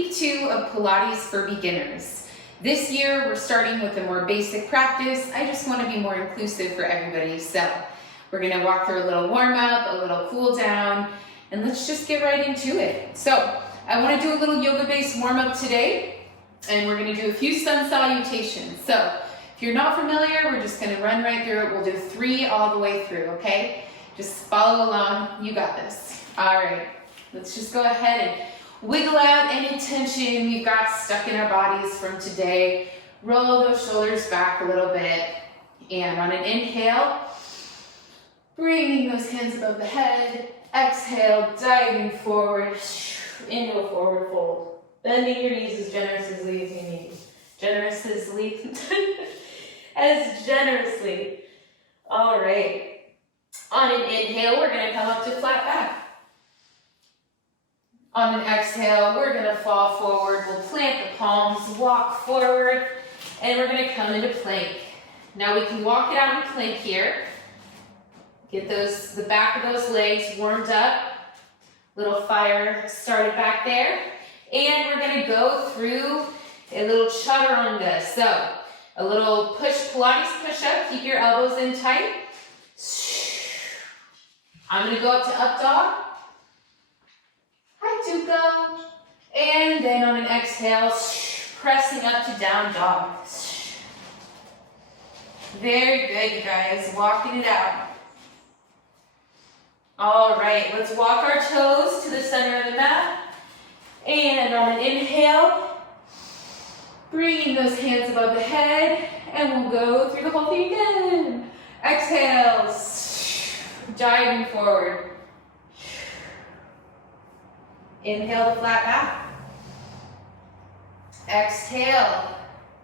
week 2 of Pilates for beginners. This year, we're starting with a more basic practice. I just want to be more inclusive for everybody. So we're going to walk through a little warm up, a little cool down, and let's just get right into it. So I want to do a little yoga-based warm up today, and we're going to do a few sun salutations. So if you're not familiar, we're just going to run right through it. We'll do 3 all the way through, okay? Just follow along. You got this. All right. Let's just go ahead and wiggle out any tension we've got stuck in our bodies from today. Roll those shoulders back a little bit. And on an inhale, bringing those hands above the head. Exhale, diving forward into a forward fold. Bending your knees as generously as you need. As generously. All right. On an inhale, we're going to come up to flat back. On an exhale, we're going to fall forward. We'll plant the palms, walk forward, and we're going to come into plank. Now we can walk it out in plank here. Get the back of those legs warmed up. Little fire started back there. And we're going to go through a little chaturanga. So a little Pilates push-up. Keep your elbows in tight. I'm going to go up to up dog. Hi, Tuco. And then on an exhale, pressing up to down dog. Very good, you guys. Walking it out. All right, let's walk our toes to the center of the mat. And on an inhale, bringing those hands above the head, and we'll go through the whole thing again. Exhale, diving forward. Inhale to flat back. Exhale,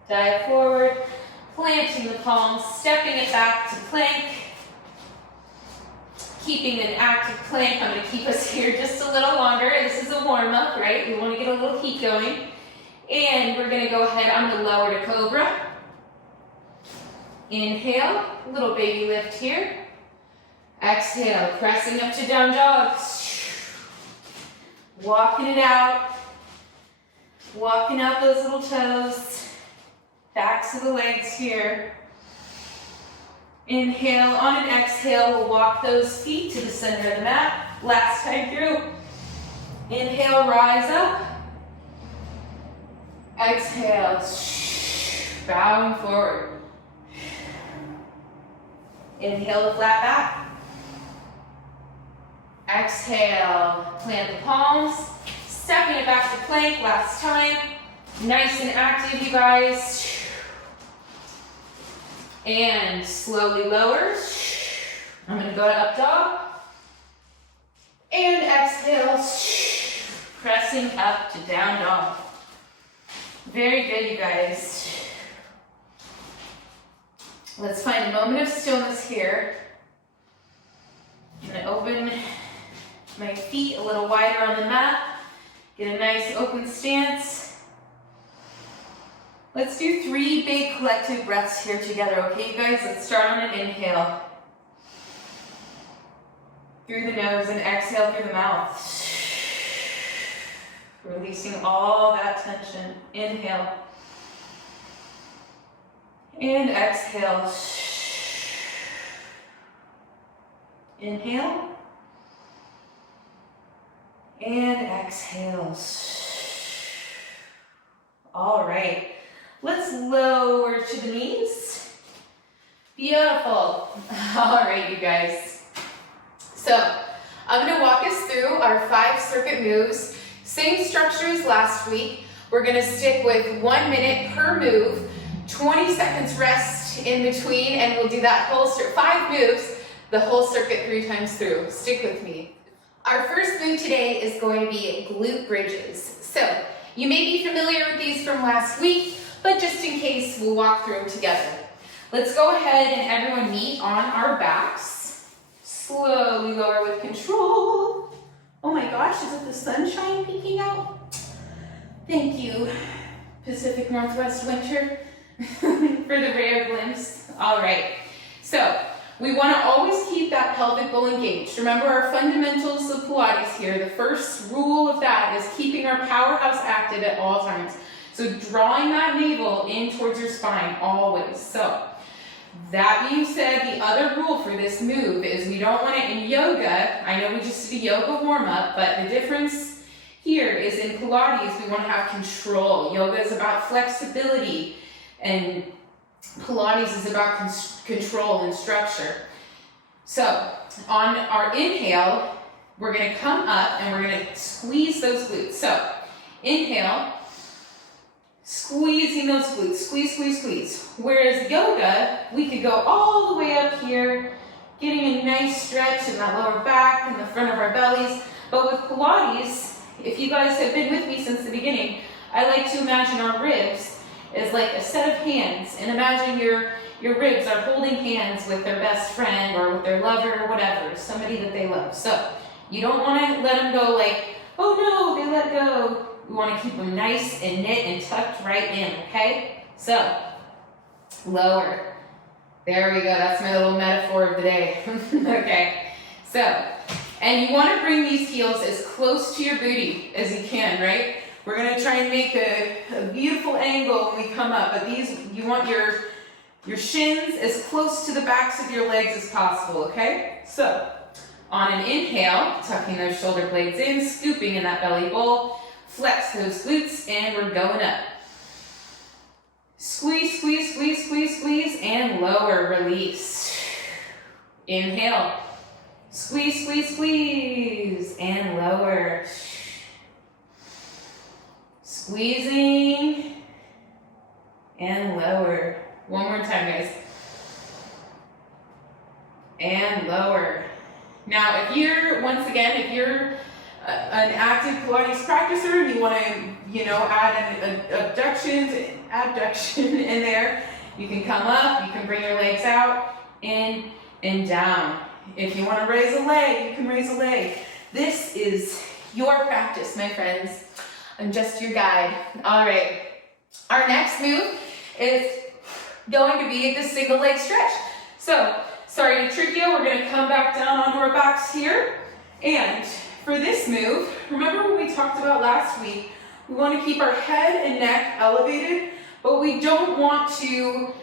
dive forward, planting the palms, stepping it back to plank. Keeping an active plank. I'm going to keep us here just a little longer. This is a warm-up, right? We want to get a little heat going. And we're going to go ahead on the lower to cobra. Inhale, little baby lift here. Exhale, pressing up to down dog. Walking it out. Walking out those little toes. Backs of the legs here. Inhale, on an exhale, we'll walk those feet to the center of the mat. Last time through. Inhale, rise up. Exhale, bowing forward. Inhale to flat back. Exhale, plant the palms, stepping it back to plank, last time. Nice and active, you guys. And slowly lower. I'm going to go to up dog. And exhale, pressing up to down dog. Very good, you guys. Let's find a moment of stillness here. I'm going to open my feet a little wider on the mat. Get a nice open stance. Let's do 3 big collective breaths here together, okay, you guys? Let's start on an inhale. Through the nose and exhale through the mouth. Releasing all that tension. Inhale. And exhale. Inhale. And exhale. All right. Let's lower to the knees. Beautiful. All right, you guys. So I'm going to walk us through our 5 circuit moves. Same structure as last week. We're going to stick with 1 minute per move, 20 seconds rest in between, and we'll do that whole 5 moves, the whole circuit 3 times through. Stick with me. Our first move today is going to be glute bridges. So you may be familiar with these from last week, but just in case, we'll walk through them together. Let's go ahead and everyone meet on our backs. Slowly lower with control. Oh my gosh, is it the sunshine peeking out? Thank you, Pacific Northwest winter, for the rare glimpse. All right, so We want to always keep that pelvic bowl engaged. Remember our fundamentals of Pilates here. The first rule of that is keeping our powerhouse active at all times. So drawing that navel in towards your spine always. So that being said, the other rule for this move is we don't want it in yoga. I know we just did a yoga warm-up, but the difference here is in Pilates, we want to have control. Yoga is about flexibility, and Pilates is about control and structure. So on our inhale, we're going to come up and we're going to squeeze those glutes. So inhale, squeezing those glutes, squeeze, squeeze, squeeze. Whereas yoga, we could go all the way up here, getting a nice stretch in that lower back and the front of our bellies. But with Pilates, if you guys have been with me since the beginning, I like to imagine our ribs is like a set of hands, and imagine your ribs are holding hands with their best friend or with their lover or whatever, somebody that they love. So you don't want to let them go like, oh no, they let go. We want to keep them nice and knit and tucked right in, okay? So lower. There we go. That's my little metaphor of the day. Okay. So, and you want to bring these heels as close to your booty as you can, right? We're going to try and make a beautiful angle when we come up, but these, you want your shins as close to the backs of your legs as possible, okay? So, on an inhale, tucking those shoulder blades in, scooping in that belly bowl, flex those glutes, and we're going up. Squeeze, squeeze, squeeze, squeeze, squeeze, and lower, release. Inhale, squeeze, squeeze, squeeze, and lower. Squeezing and lower. One more time, guys. And lower. Now, if you're, once again, if you're an active Pilates practicer and you want to, add an abduction in there, you can come up, you can bring your legs out, in and down. If you want to raise a leg, you can raise a leg. This is your practice, my friends. I'm just your guide. All right. Our next move is going to be the single leg stretch. So, sorry to trick you, we're going to come back down onto our backs here. And for this move, remember what we talked about last week? We want to keep our head and neck elevated, but we don't want to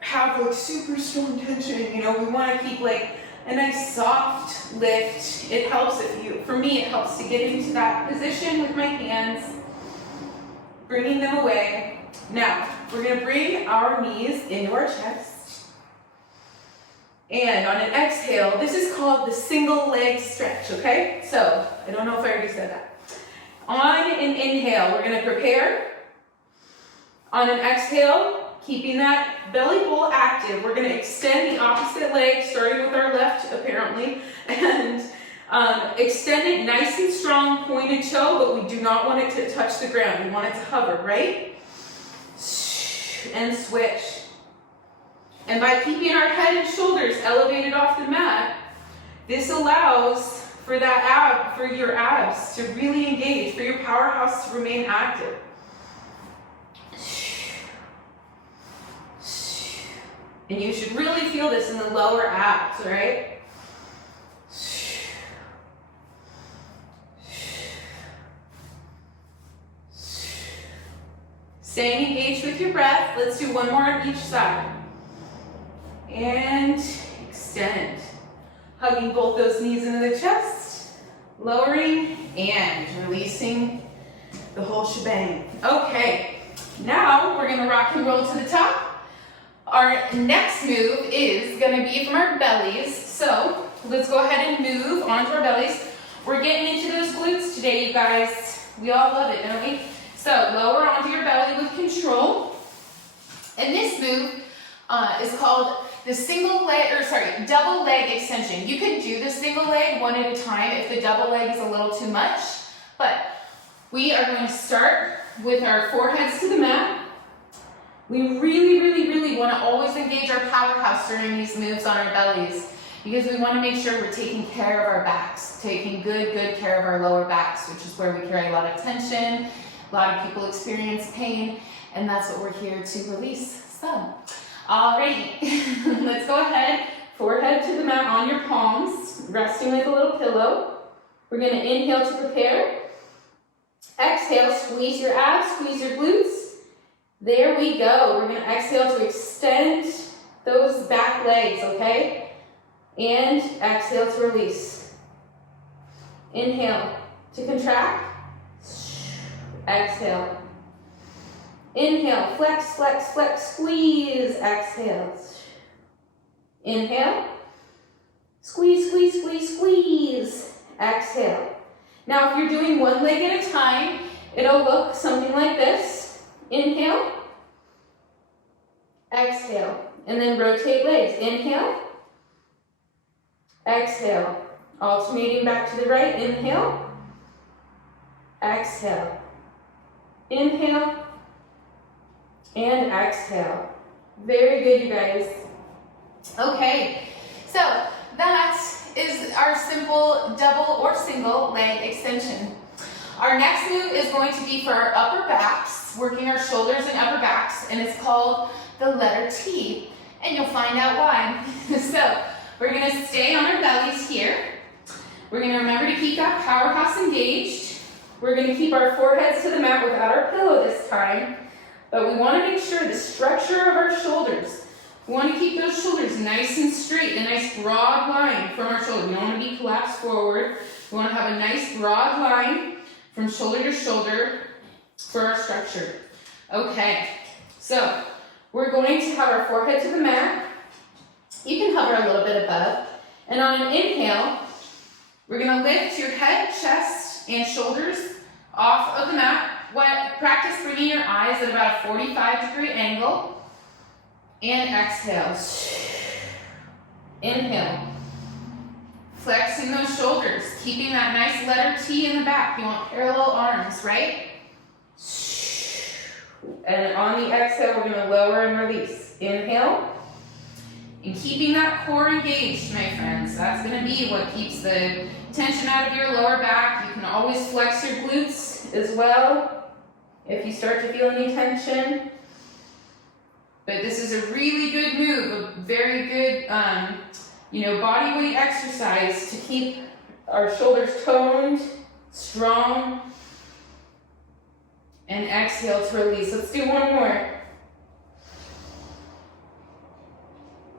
have like super strong tension. We want to keep like a nice soft lift. It helps for me, it helps to get into that position with my hands, bringing them away. Now, we're going to bring our knees into our chest. And on an exhale, this is called the single leg stretch, okay? So, I don't know if I already said that. On an inhale, we're going to prepare. On an exhale, keeping that belly bowl active, we're going to extend the opposite leg, starting with our left, apparently, and extend it nice and strong, pointed toe, but we do not want it to touch the ground. We want it to hover, right? And switch. And by keeping our head and shoulders elevated off the mat, this allows for your abs to really engage, for your powerhouse to remain active. And you should really feel this in the lower abs, right? Staying engaged with your breath. Let's do one more on each side. And extend. Hugging both those knees into the chest. Lowering and releasing the whole shebang. Okay, now we're going to rock and roll to the top. Our next move is going to be from our bellies. So let's go ahead and move onto our bellies. We're getting into those glutes today, you guys. We all love it, don't we? So lower onto your belly with control. And this move is called the double leg extension. You can do the single leg one at a time if the double leg is a little too much. But we are going to start with our foreheads to the mat. We really, really, really want to always engage our powerhouse during these moves on our bellies, because we want to make sure we're taking care of our backs, taking good care of our lower backs, which is where we carry a lot of tension. A lot of people experience pain, and that's what we're here to release. So, alrighty, let's go ahead Forehead to the mat on your palms, resting like a little pillow. We're going to inhale to prepare. Exhale, squeeze your abs, squeeze your glutes. There we go. We're going to exhale to extend those back legs, okay? And exhale to release. Inhale to contract. Exhale. Inhale, flex, flex, flex, squeeze. Exhale. Inhale. Squeeze, squeeze, squeeze, squeeze. Exhale. Now, if you're doing one leg at a time, it'll look something like this. Inhale. Exhale. And then rotate legs. Inhale. Exhale. Alternating back to the right. Inhale. Exhale. Inhale. And exhale. Very good, you guys. Okay, so that is our simple double or single leg extension. Our next move is going to be for our upper backs, working our shoulders and upper backs, and it's called the letter T, and you'll find out why. So we're going to stay on our bellies here. We're going to remember to keep that powerhouse engaged. We're going to keep our foreheads to the mat without our pillow this time, but we want to make sure the structure of our shoulders, we want to keep those shoulders nice and straight, a nice broad line from our shoulder. We don't want to be collapsed forward. We want to have a nice broad line from shoulder to shoulder for our structure. Okay, so we're going to have our forehead to the mat. You can hover a little bit above. And on an inhale, we're going to lift your head, chest, and shoulders off of the mat. Practice bringing your eyes at about a 45-degree angle. And exhale. Inhale. Flexing those shoulders, keeping that nice letter T in the back. You want parallel arms, right? And on the exhale, we're going to lower and release. Inhale. And keeping that core engaged, my friends. That's going to be what keeps the tension out of your lower back. You can always flex your glutes as well if you start to feel any tension. But this is a really good move, a very good, body weight exercise to keep our shoulders toned, strong, and exhale to release. Let's do one more.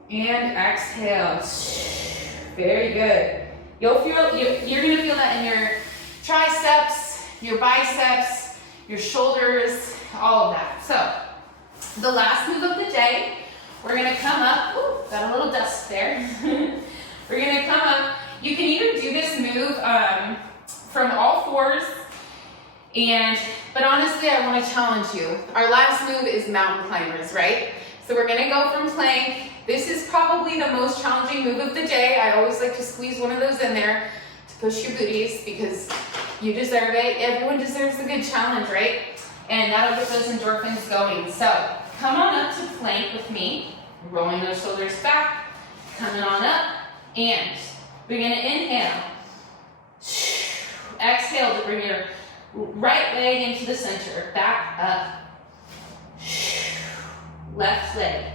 And exhale. Very good. You're going to feel that in your triceps, your biceps, your shoulders, all of that. So, the last move of the day, we're going to come up. Ooh, got a little dust there. We're going to come up. You can either do this move from all fours, but honestly, I want to challenge you. Our last move is mountain climbers, right? So we're going to go from plank. This is probably the most challenging move of the day. I always like to squeeze one of those in there to push your booties because you deserve it. Everyone deserves a good challenge, right? And that'll get those endorphins going. So come on up to plank with me, rolling those shoulders back, coming on up, and we're going to inhale. Exhale to bring your right leg into the center, back up. Left leg.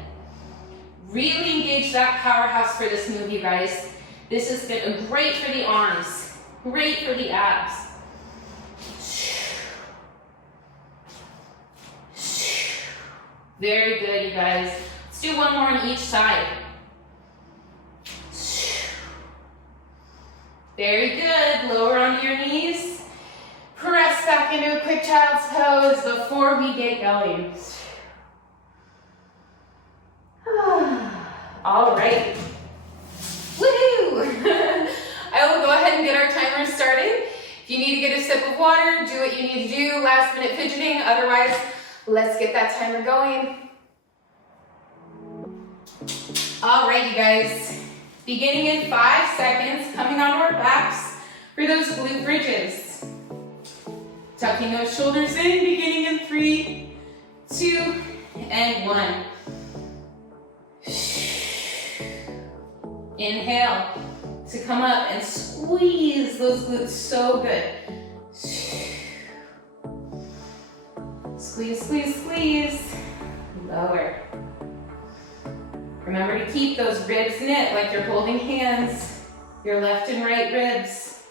Really engage that powerhouse for this move, you guys. This is great for the arms, great for the abs. Very good, you guys. Let's do one more on each side. Very good. Lower onto your knees. Press back into a quick child's pose before we get going. All right. Woohoo! I will go ahead and get our timer started. If you need to get a sip of water, do what you need to do. Last minute fidgeting. Otherwise, let's get that timer going. All right, you guys. Beginning in 5 seconds, coming onto our backs for those glute bridges. Tucking those shoulders in, beginning in 3, 2, and 1. Inhale to come up and squeeze those glutes so good. Squeeze, squeeze, squeeze. Lower. Remember to keep those ribs knit like you're holding hands, your left and right ribs.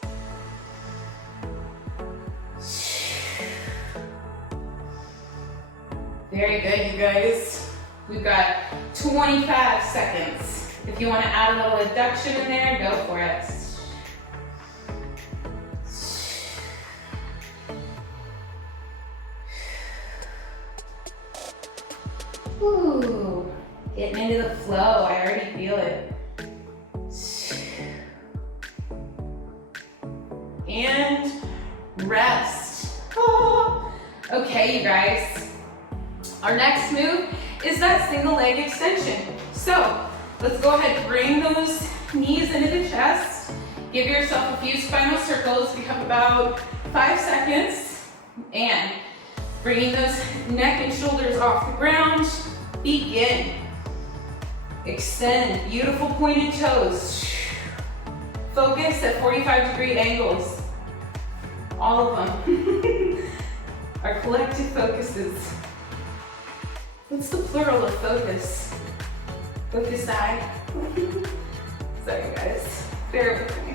Very good, you guys. We've got 25 seconds. If you want to add a little adduction in there, go for it. Ooh, getting into the flow. I already feel it. And rest. Oh. Okay, you guys. Our next move is that single leg extension. So let's go ahead and bring those knees into the chest. Give yourself a few spinal circles. We have about 5 seconds. And bringing those neck and shoulders off the ground. Begin. Extend, beautiful pointed toes. Focus at 45-degree angles. All of them. Our collective focuses. What's the plural of focus? Focus eye. Sorry guys, bear with me.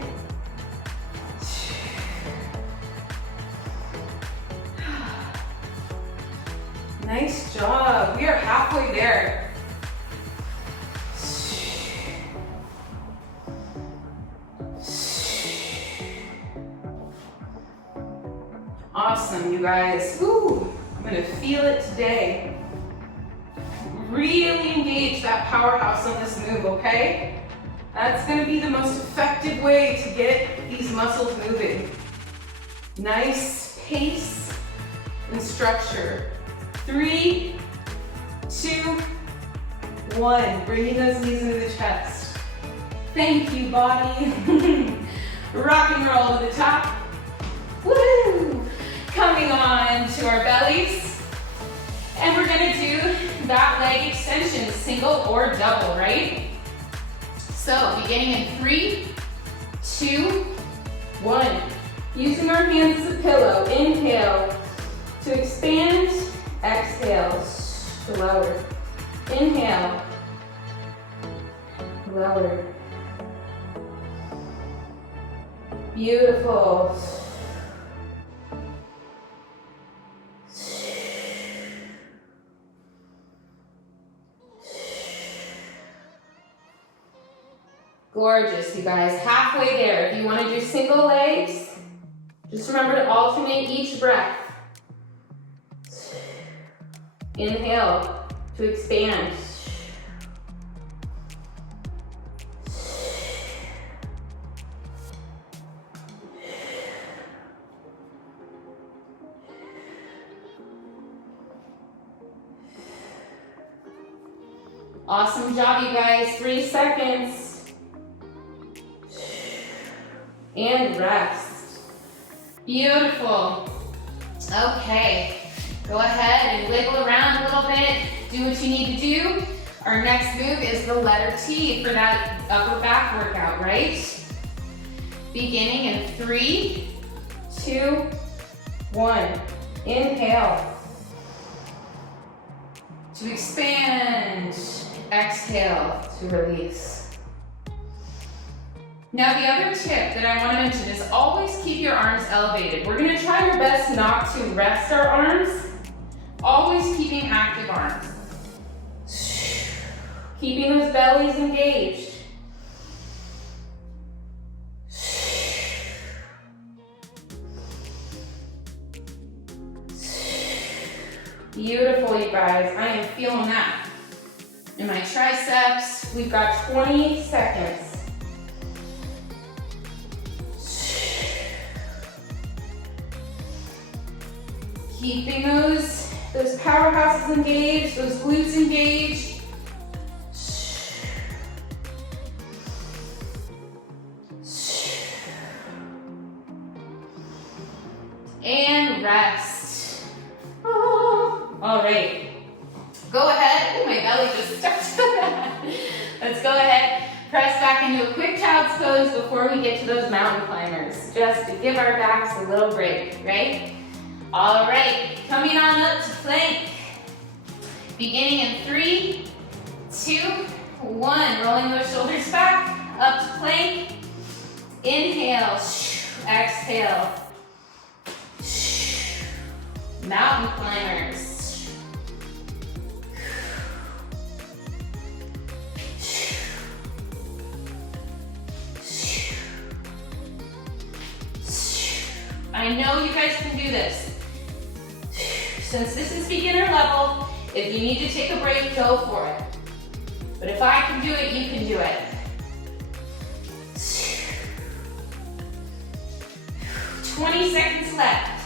Nice job. We are halfway there. Awesome, you guys. Ooh, I'm gonna feel it today. Really engage that powerhouse on this move, okay? That's gonna be the most effective way to get these muscles moving. Nice pace and structure. 3, 2, 1. Bringing those knees into the chest. Thank you, body. Rock and roll to the top. Woo! Coming on to our bellies. And we're gonna do that leg extension, single or double, right? So beginning in 3, 2, 1. Using our hands as a pillow. Inhale to expand. Exhale to lower. Inhale. Lower. Beautiful. Gorgeous, you guys. Halfway there. If you want to do single legs, just remember to alternate each breath. Inhale to expand. Awesome job, you guys. 3 seconds. And rest. Beautiful. Okay. Go ahead and wiggle around a little bit. Do what you need to do. Our next move is the letter T for that upper back workout, right? Beginning in 3, 2, 1. Inhale. To expand. Exhale to release. Now the other tip that I want to mention is always keep your arms elevated. We're going to try our best not to rest our arms. Always keeping active arms. Keeping those bellies engaged. Beautiful, you guys. I am feeling that. In my triceps, we've got 20 seconds. Keeping those powerhouses engaged, those glutes engaged. And rest. Oh. All right. Go ahead. Oh, my belly just stuck to that. Let's go ahead. Press back into a quick child's pose before we get to those mountain climbers. Just to give our backs a little break, right? All right, coming on up to plank. Beginning in 3, 2, 1. Rolling those shoulders back, up to plank. Inhale, exhale. Mountain climbers. I know you guys can do this. Since this is beginner level, if you need to take a break, go for it. But if I can do it, you can do it. 20 seconds left.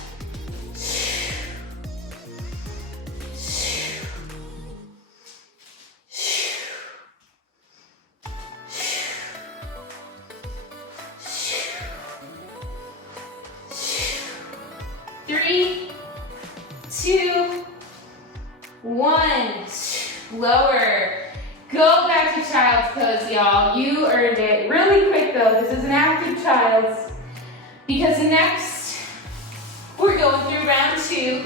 3, 2, 1. Lower. Go back to child's pose, y'all. You earned it. Really quick though, this is an active child's. Because next, we're going through round 2.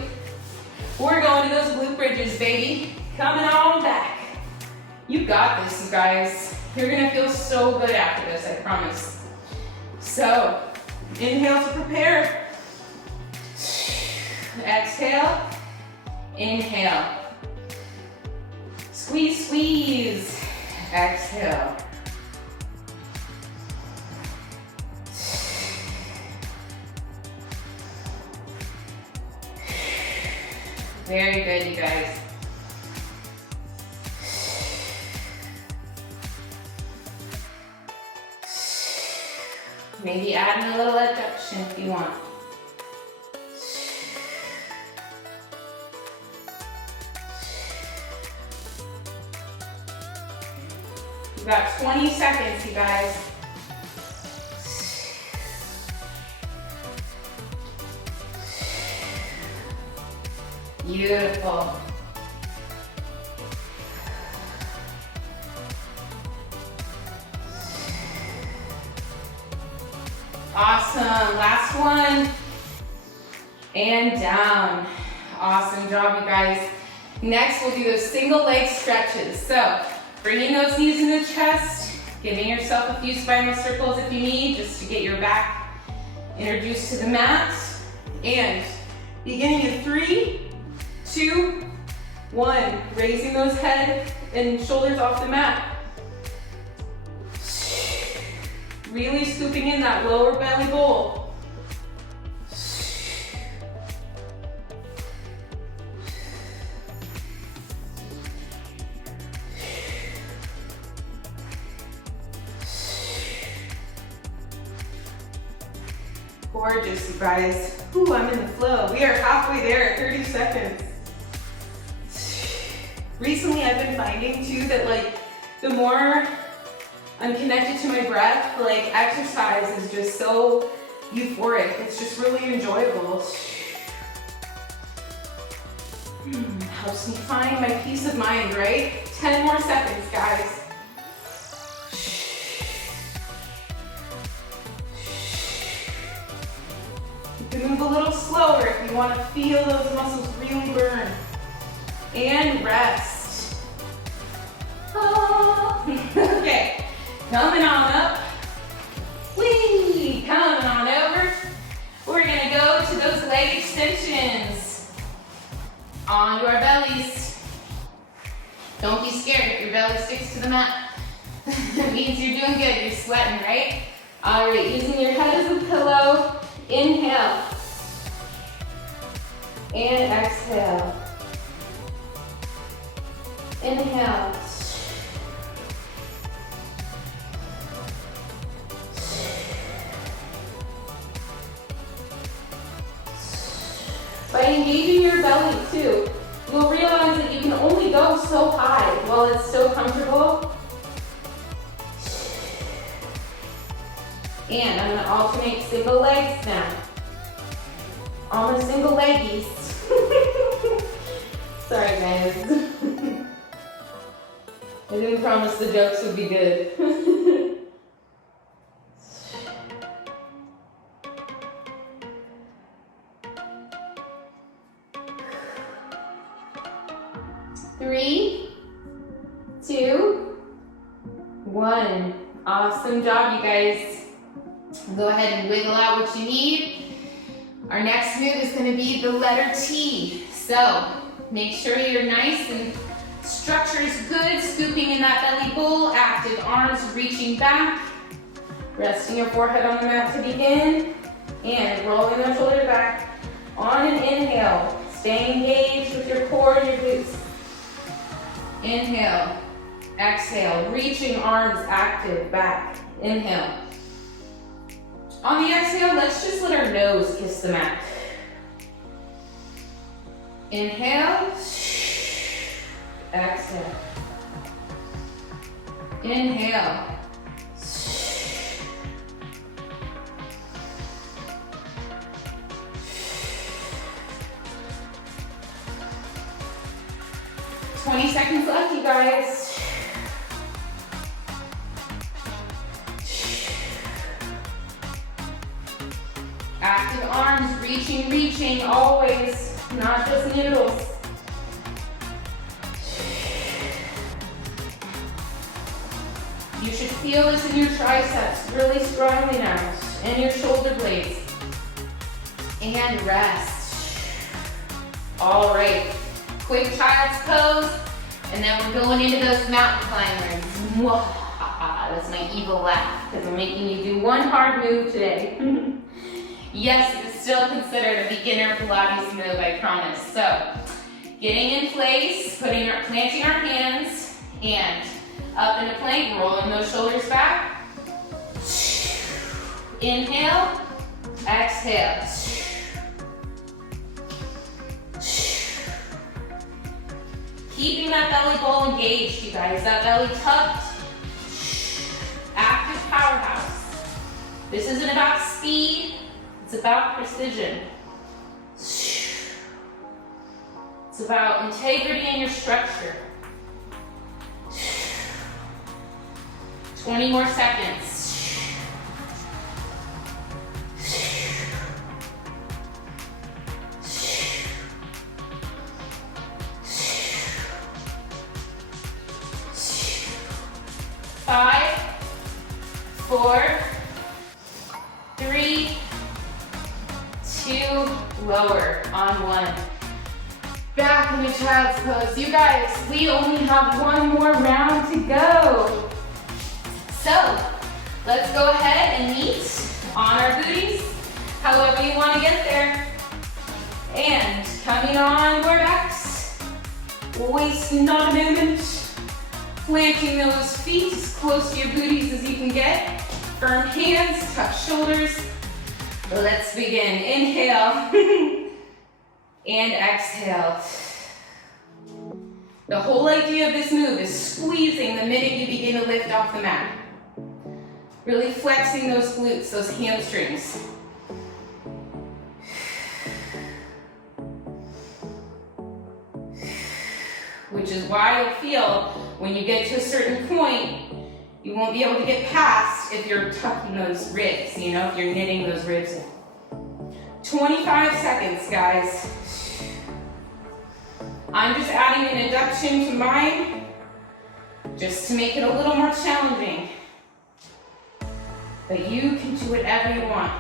We're going to those glute bridges, baby. Coming on back. You got this, you guys. You're gonna feel so good after this, I promise. So, inhale to prepare. Exhale, inhale. Squeeze, squeeze. Exhale. Very good, you guys. Maybe add in a little adduction if you want. You've got 20 seconds, you guys. Beautiful. Awesome. Last one. And down. Awesome job, you guys. Next, we'll do those single leg stretches. So, bringing those knees into the chest, giving yourself a few spinal circles if you need, just to get your back introduced to the mat. And beginning in 3, 2, 1. Raising those head and shoulders off the mat. Really scooping in that lower belly bowl. Gorgeous, you guys. Ooh, I'm in the flow. We are halfway there at 30 seconds. Recently, I've been finding too that the more I'm connected to my breath, exercise is just so euphoric. It's just really enjoyable. Helps me find my peace of mind, right? 10 more seconds, guys. You can move a little slower if you want to feel those muscles really burn. And rest. Okay. Coming on up. Whee! Coming on over. We're gonna go to those leg extensions. Onto our bellies. Don't be scared if your belly sticks to the mat. It means you're doing good. You're sweating, right? All right, using your head as a pillow. Inhale. And exhale. Inhale. By engaging your belly too, you'll realize that you can only go so high while it's so comfortable. And I'm gonna alternate single legs now. On the single leggies. Sorry guys. I didn't promise the jokes would be good. 3, 2, 1. Awesome job, you guys. Go ahead and wiggle out what you need. Our next move is going to be the letter T. So make sure you're nice and structure is good. Scooping in that belly bowl. Active arms reaching back. Resting your forehead on the mat to begin. And rolling those shoulders back. On an inhale, stay engaged with your core and your glutes. Inhale, exhale, reaching arms active back. Inhale. On the exhale, let's just let our nose kiss the mat. Inhale, exhale. Inhale. 20 seconds left, you guys. Active arms, reaching, always, not just noodles. You should feel this in your triceps really strongly now, and your shoulder blades. And rest. All right. Quick child's pose, and then we're going into those mountain climbers. That's my evil laugh, because I'm making you do one hard move today. Yes, it's still considered a beginner Pilates move, I promise. So, getting in place, planting our hands, and up into plank, rolling those shoulders back. Inhale, exhale. Keeping that belly bowl engaged, you guys. That belly tucked. Active powerhouse. This isn't about speed. It's about precision. It's about integrity in your structure. 20 more seconds. Five, 4, 3, 2, lower on 1. Back into child's pose. You guys, we only have one more round to go. So, let's go ahead and meet on our booties, however you want to get there. And coming on our backs, waist not a movement. Planting those feet as close to your booties as you can get. Firm hands, tuck shoulders. Let's begin. Inhale and exhale. The whole idea of this move is squeezing the minute you begin to lift off the mat. Really flexing those glutes, those hamstrings. Which is why you'll feel when you get to a certain point, you won't be able to get past if you're tucking those ribs, if you're knitting those ribs in. 25 seconds, guys. I'm just adding an induction to mine, just to make it a little more challenging. But you can do whatever you want.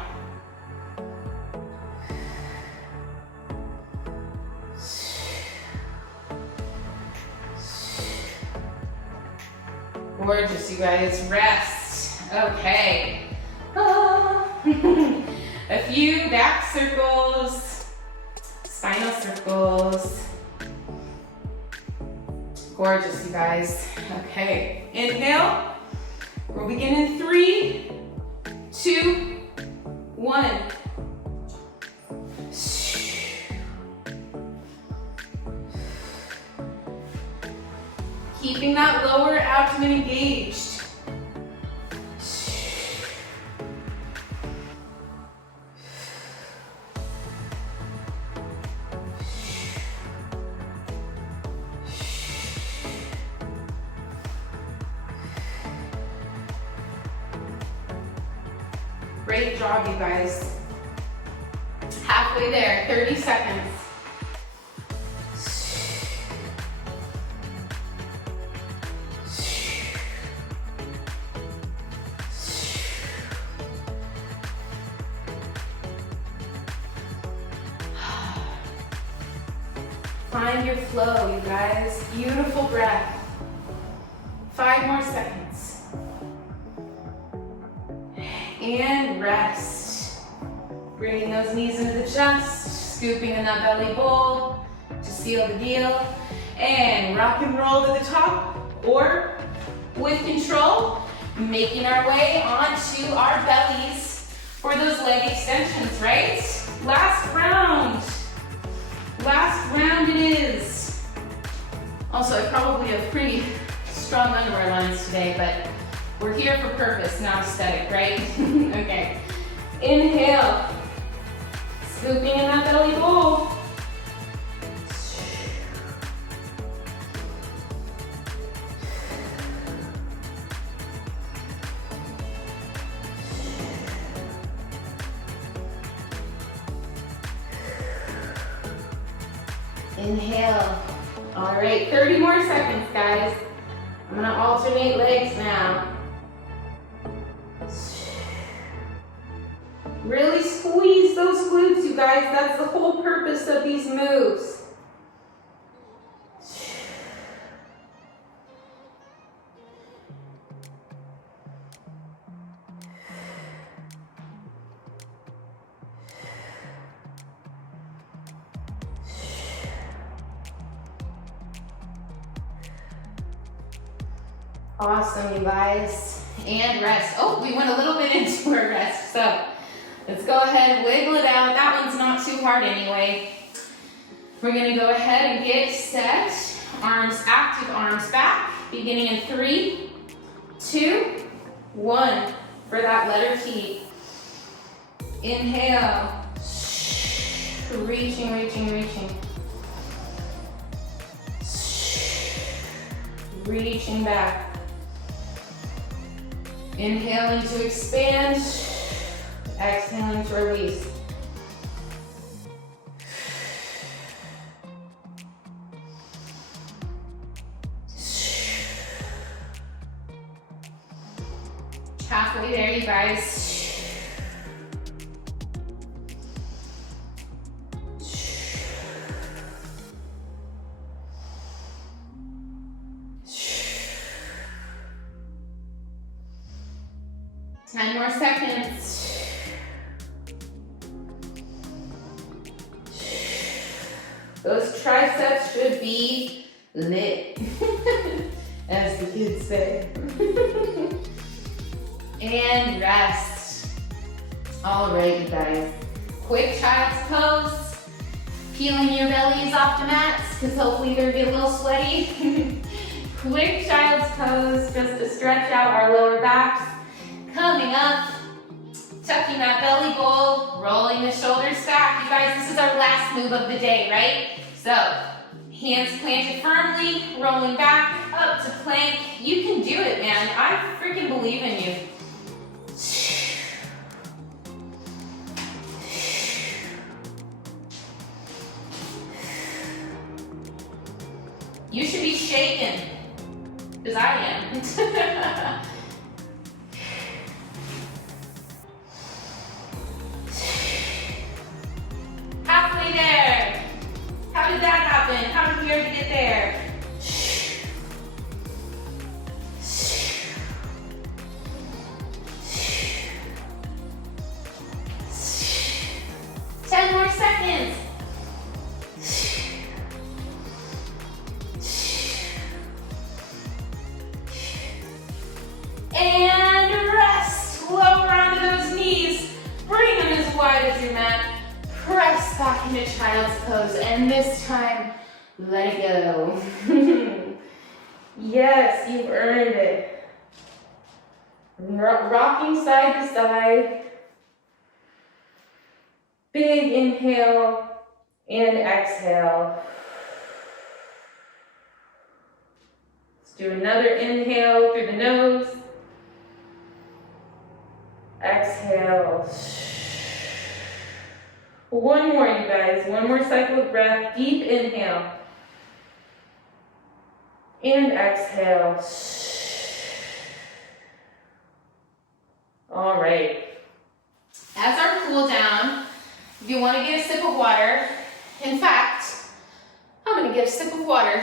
Gorgeous, you guys. Rest. Okay. A few back circles, spinal circles. Gorgeous, you guys. Okay. Inhale. We'll begin in 3, 2, 1. Keeping that lower abdomen engaged. Great job, you guys. Halfway there, 30 seconds. Find your flow, you guys. Beautiful breath. 5 more seconds. And rest. Bringing those knees into the chest, scooping in that belly bowl to seal the deal. And rock and roll to the top, or with control, making our way onto our bellies for those leg extensions, right? Last round. Last round it is. Also, I probably have pretty strong underwear lines today, but we're here for purpose, not aesthetic, right? Okay. Inhale. Scooping in that belly bowl. Inhale. All right, 30 more seconds, guys. I'm gonna alternate legs now. Really squeeze those glutes, you guys. That's the whole purpose of these moves. Awesome, you guys. And rest. Oh, we went a little bit into our rest, so let's go ahead and wiggle it out. That one's not too hard anyway. We're gonna go ahead and get set. Arms active, arms back. Beginning in 3, 2, 1 for that letter T. Inhale. Reaching, reaching, reaching. Reaching back. Inhaling to expand, exhaling to release. Halfway there, you guys. Ten more seconds. Those triceps should be lit, as the kids say. And rest. All right, you guys. Quick child's pose. Peeling your bellies off the mats, because hopefully they'll get a little sweaty. Quick child's pose, just to stretch out our lower backs. Coming up, tucking that belly bowl, rolling the shoulders back. You guys, this is our last move of the day, right? So, hands planted firmly, rolling back, up to plank. You can do it, man. I freaking believe in you. You should be shaking, because I am. Halfway there. How did that happen? How did we already get there? 10 more seconds. And rest. Lower onto those knees. Bring them as wide as your mat. Press back into child's pose. And this time, let it go. Yes, you've earned it. Rocking side to side. Big inhale and exhale. Let's do another inhale through the nose. Exhale. One more, you guys. One more cycle of breath. Deep inhale. And exhale. All right. As our cool down, if you want to get a sip of water, in fact, I'm going to get a sip of water.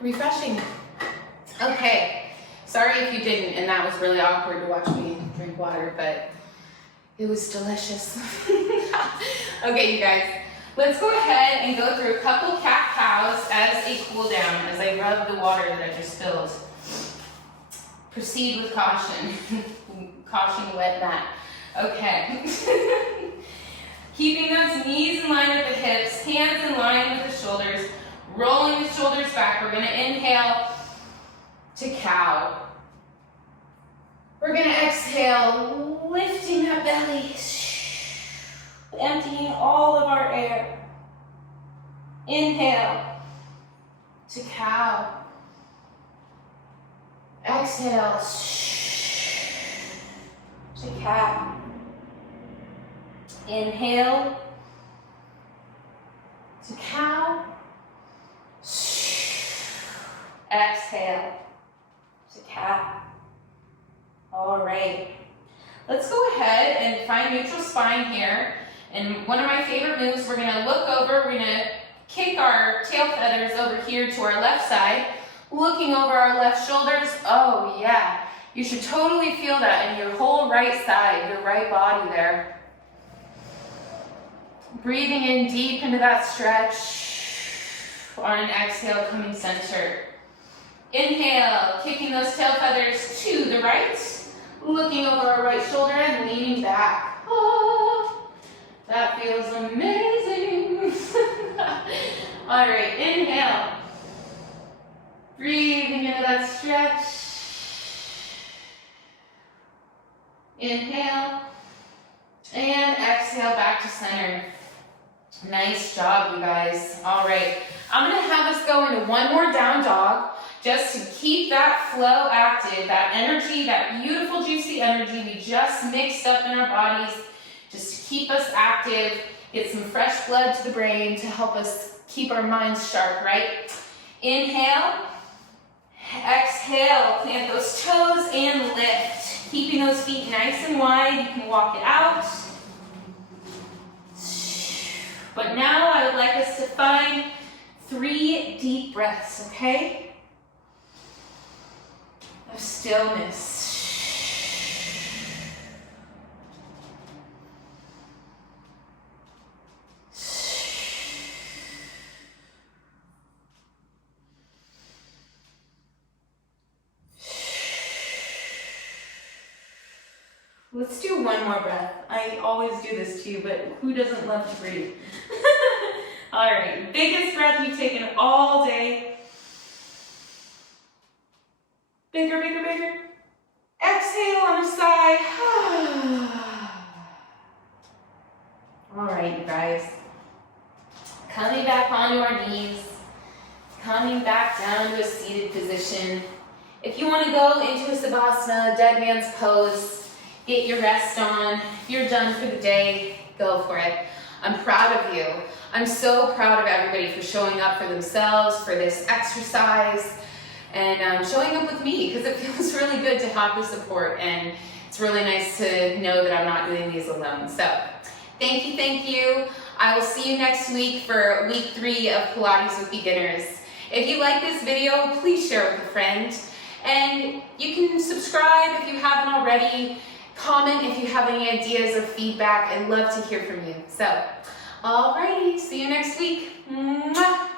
Refreshing. Okay, sorry if you didn't, and that was really awkward to watch me drink water, but it was delicious. Okay, you guys, let's go ahead and go through a couple cat-cows as a cool down as I rub the water that I just spilled. Proceed with caution. Caution, wet mat. Okay. Keeping those knees in line with the hips, hands in line with the shoulders, rolling the shoulders back. We're gonna inhale to cow. We're gonna exhale, lifting that belly, emptying all of our air. Inhale to cow. Exhale to cow. Inhale to cow. Exhale to cow. All right. Let's go ahead and find neutral spine here. And one of my favorite moves, we're gonna look over, we're gonna kick our tail feathers over here to our left side, looking over our left shoulders. Oh yeah, you should totally feel that in your whole right side, your right body there. Breathing in deep into that stretch. On an exhale, coming center. Inhale, kicking those tail feathers to the right, looking over our right shoulder and leaning back. Oh, that feels amazing. All right, inhale. Breathing into that stretch. Inhale. And exhale back to center. Nice job, you guys. All right, I'm gonna have us go into one more down dog just to keep that flow active, that energy, that beautiful juicy energy we just mixed up in our bodies, just to keep us active, get some fresh blood to the brain to help us keep our minds sharp, right? Inhale, exhale, plant those toes and lift. Keeping those feet nice and wide, you can walk it out. But now I would like us to find 3 deep breaths, okay? Of stillness. Let's do one more breath. I always do this to you, but who doesn't love to breathe? All right, biggest breath you've taken all day. Bigger, bigger, bigger. Exhale on the side. All right, you guys. Coming back onto our knees. Coming back down to a seated position. If you want to go into a Savasana, dead man's pose, get your rest on. If you're done for the day, go for it. I'm proud of you. I'm so proud of everybody for showing up for themselves, for this exercise, and showing up with me, because it feels really good to have the support, and it's really nice to know that I'm not doing these alone. So thank you, thank you. I will see you next week for week 3 of Pilates with beginners. If you like this video, please share it with a friend, and you can subscribe if you haven't already. Comment if you have any ideas or feedback. I'd love to hear from you. So, alrighty, see you next week. Mwah.